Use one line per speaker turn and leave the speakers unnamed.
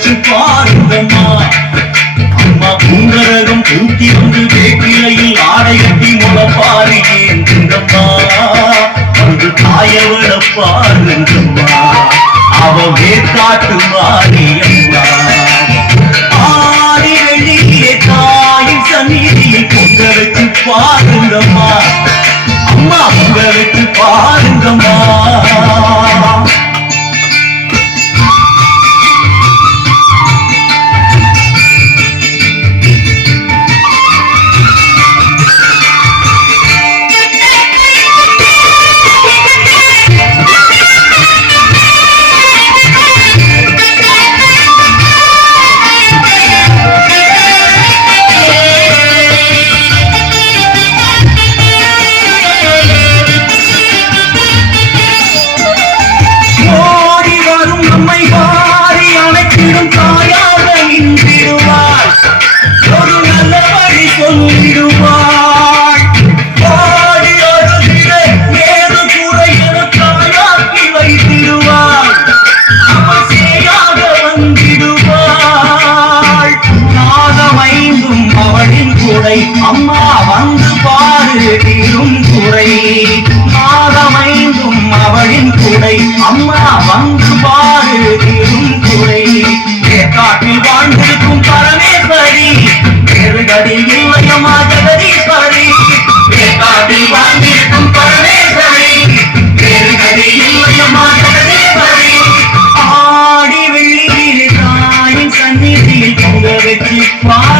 வச்சு பாருங்கம்மா அம்மா பூங்கரகம் தூக்கி வந்து வேப்பிலையில் ஆடை கட்டி முளப்பாரி வந்து தாயவள பாருங்கம்மா அம்மா வந்து பாரு துணை காட்டில் வாழ்ந்திருக்கும் பரமேஸ்வரி வேறுகடி இல்லையம்மா ஜெகதீஸ்வரி காட்டில் வாழ்ந்திருக்கும் பரமேஸ்வரி வேறுகடி இல்லையம்மா ஜெகதீஸ்வரி ஆடி வெள்ளியில் தாயின் சந்நிதியில் பொங்க வச்சு பாருங்கம்மா